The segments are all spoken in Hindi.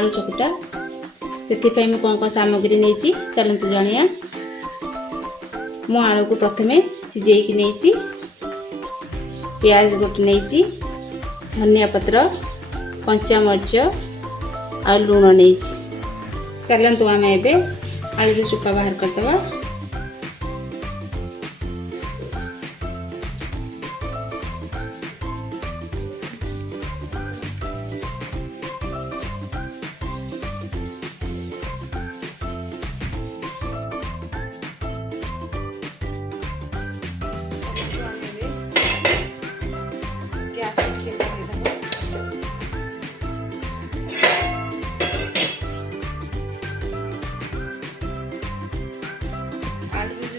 आलू चकटा से कौन कौन सामग्री नहीं चलते जानिया। मु आलू को प्रथमे सिझेकी नहीं प्याज गोटे नहीं धनिया पत्र कंचा मरीच आ लुण नहीं। चलतु आम ए आलू चोपा बाहर करदे।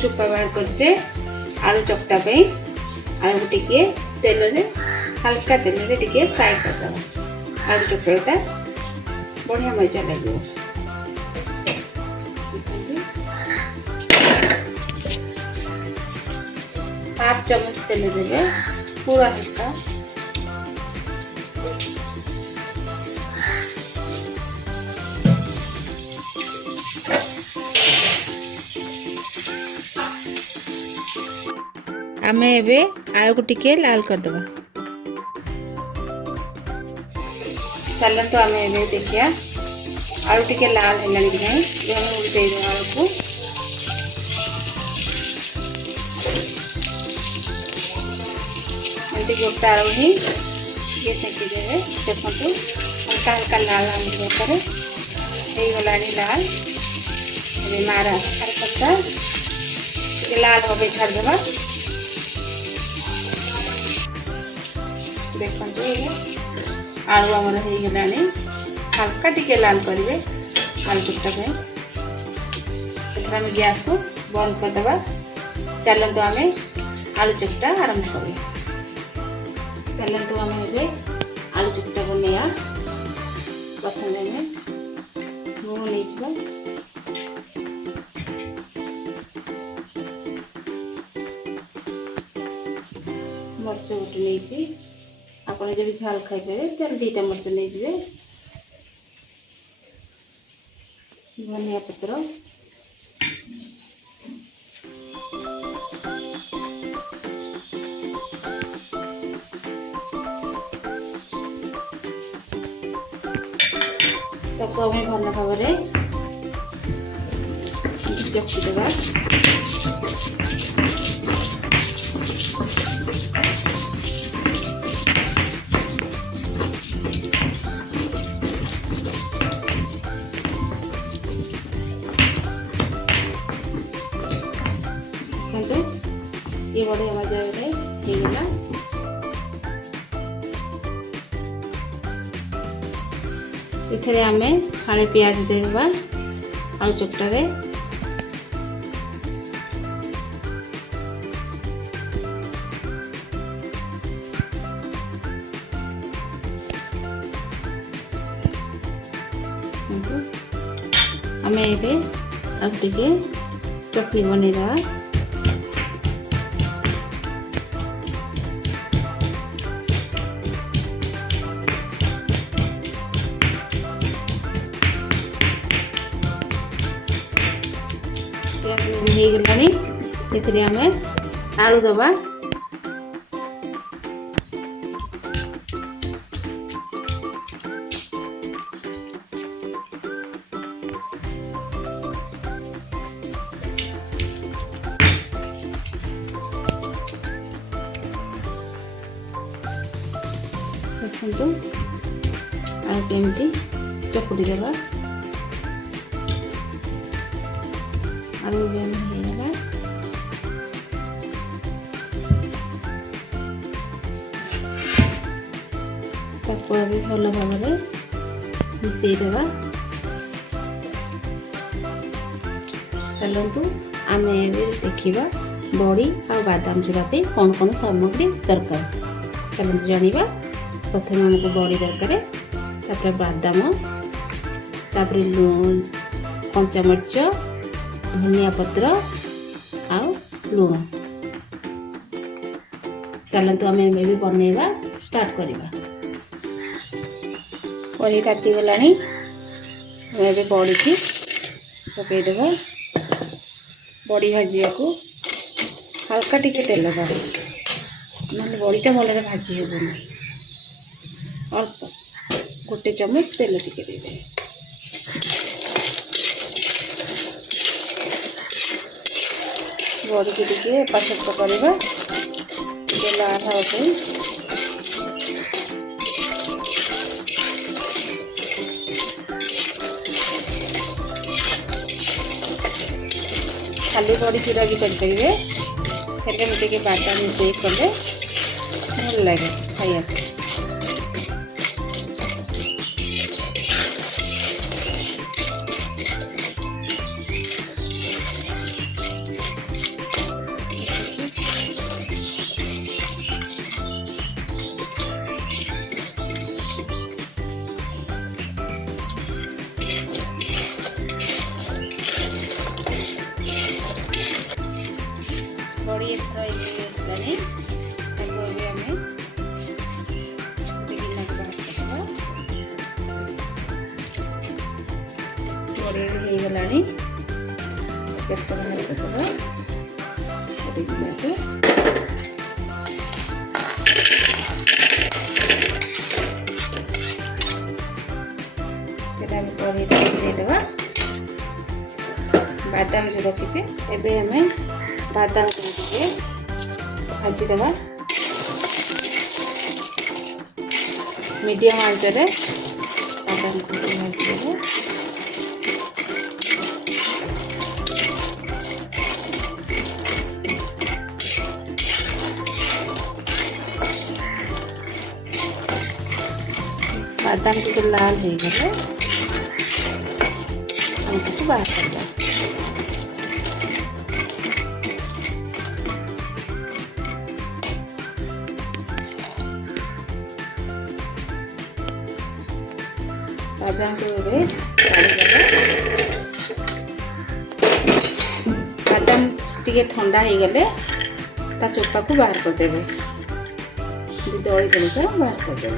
चोपा बाहर करचे आलू चकटा पे आलू को टिके तेल रे हल्का तेल रे टिके फ्राई कर दबा। आलू चकटा बढ़िया मजा लगे। हाफ चम्मच तेल देवे पूरा हल्का। आमे एबे आलू को टिके लाल कर दबा। चलते आमे एबे देखिया आलू टिके लाल है कि नहीं। उल्टे आलू को एमती गोटा आलू ही ये सेकी देवे। देखो हल्का हल्का लाल दरकार गला लाल मारा पत्ता लाल हो गई छाड़देवा। देखो आलू आमर हो गला हल्का टिके लाल करेंगे आलू चकटा पे गैस को बंद करदे। चलतु आम आलू चकटा आरंभ कर। चलतु आम आलू चकटा बनैया। प्रथम लूण नहीं मरीच गोटे नहीं आपड़ जब झाल खाइपे तेल 2टा मरीच नहीं जाए। धनिया पत्र ताको आम भल भाव चकटी देवा। ये बढ़िया मजा होगला। इथे आमे खाली प्याज देवा आलू चकटा रे। आमे एबे अब टिके चटनी बनेदा। आमे आलू दबा। देखो आलू केमती चकुटी देवा। आलू होगा भी भल भाव मिसेदेवा। चलतु आम देखा बड़ी आ बादाम चूड़ा पे कौन कौन सामग्री दरकार। चलते जाना। प्रथम आमको बड़ी दरकार तापर बादाम तापर कंचा मरीच धनिया पत्र आ लुण। चलतु आम भी बनैबा स्टार्ट करवा। कढ़ी ताती गलानी ये बड़ी की पकईदेवा बड़ी भाजा को हल्का टिके तेल दवा ना बड़ीटा भलरे भाजी हेबनी अल्प गोटे चम्मच तेल टिके देदे बड़ी की टिके एपट करवा तेल आधा खाली बड़ी चूरा भी करेंगे हेल्ले मुझे बादाम मिसे कले भल लगे खाया बड़ी एथर आसलानी आम गिना बड़ी हो गला पेट बाहर करदे बड़ी गिना को देदेवा बादाम जो रखीचे एवं आम बादाम को भाजीदेवा मीडियम आंच बादाम को भाजीदेवा बादाम को लाल हो गले बाहर कर बादाम को बादाम टे ठंडा हो गले ता चोपा को बाहर करदे दली दलिका बाहर करदे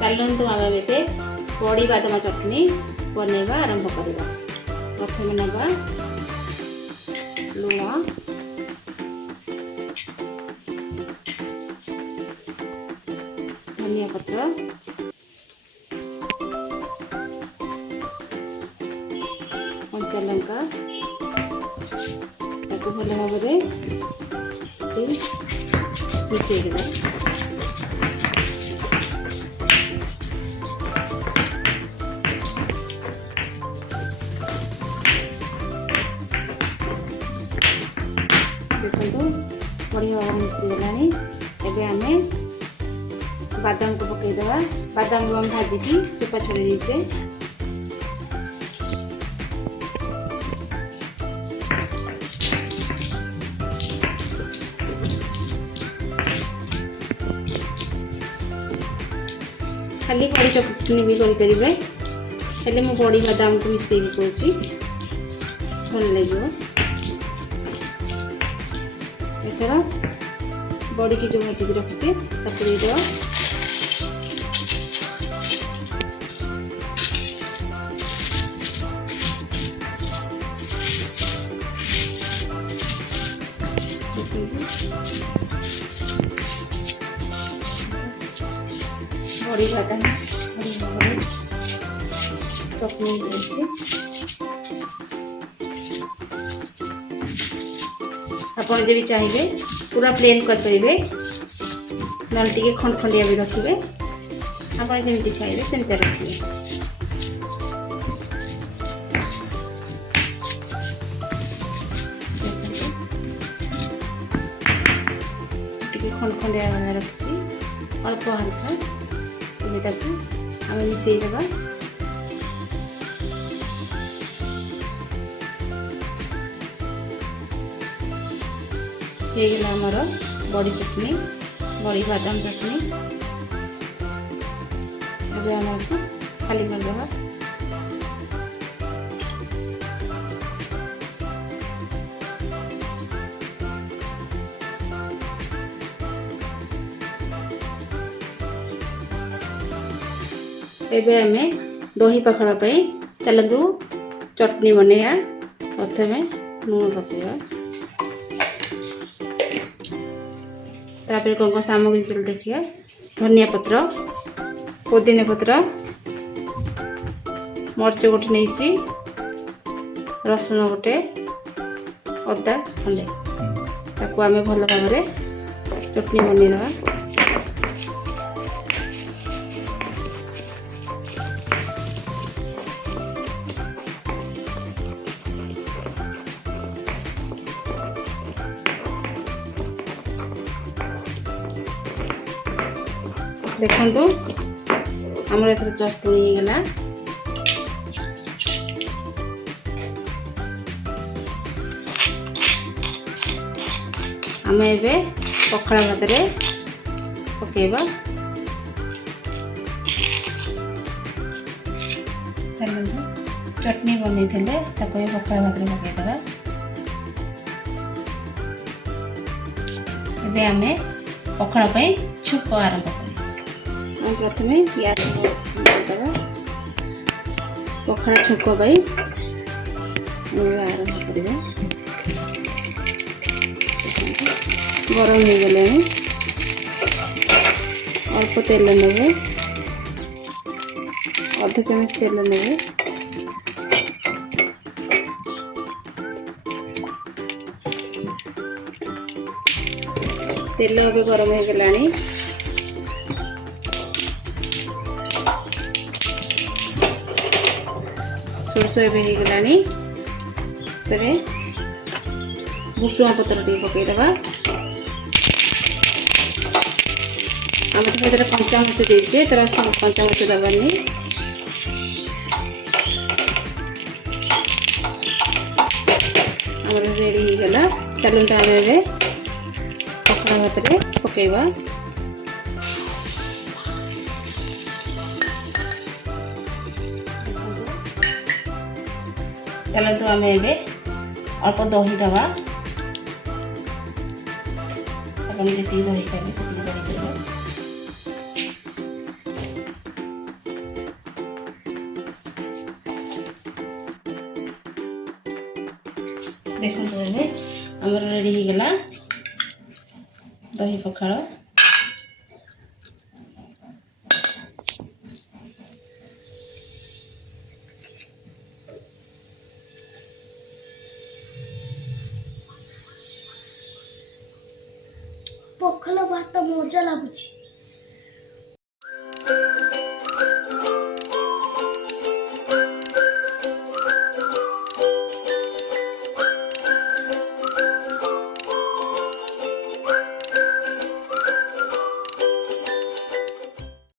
चलतु आम ए बड़ी बादाम चटनी बनवा आरंभ करवा प्रथम नवा लुण धनिया पत्र कंचा लंका भल भाव मिसेदेवा देखो बढ़िया भाव मिसीगला एवं आम बादाम को पकईदेवा बादाम को हम भाजिकी चोपा छोड़ी दीचे खाली बड़ी चटनी भी करेंगे हेले मु बड़ी बादाम को मिसेकी कौची भल लगे एथर बड़ी की जो भाजी रखीचे देदेवा बड़ी बादाम बड़ी भाव चटनी आपड़ जब चाहिए पूरा प्लेन करेंगे ना टे खंड खंडिया भी रखिए आपड़ जमी खाइए सेमती रखिए खंड खंडिया रखी अल्प हल्का आम मिसेदेवा होगला आमर बड़ी चटनी बड़ी बादाम चटनी आमको खाली करदेवा एबे आमे दही पखाड़ पे चलतु चटनी बनैया। प्रथमे लुण पकेଇବା, तापर कौन कौन सामग्री चल देखिए। धनिया पत्र, पुदीना पत्र, मरच गोटे नहीं, रसुण गोटे, अदा खंडे, ताको आमे भल भाव चटनी बनईदवा। देखो आमर एथर चटनी गला। आम ए पखाड़ भात पकेबा। चलते चटनी बनी थे पखाड़ भात पकईदबा। एबे आमे पखाड़ पे छुक आरंभ कर। प्रथमे गैस दबा, पखाड़ छुक पाई आरंभ करवा। गरम हो गले अल्प तेल नेबे, अध चामच तेल नेबे। तेल अब गरम हो गलानी। सोरस एगलानी तेरे भुसुआ पत्र टी पकईदबा। आम तो कंचामच देचे, तर कंचामच दबानी। आम रेडी हो गला। चलते आम ए पखाड़ भात पकईबा। चलतु आम ए अल्प दही दबा। अपन जी दही खाइबे से दही देबे। देखो ए आमर रेडी हो गला दही पखाड़। पखाड़ भात मजा लगुच।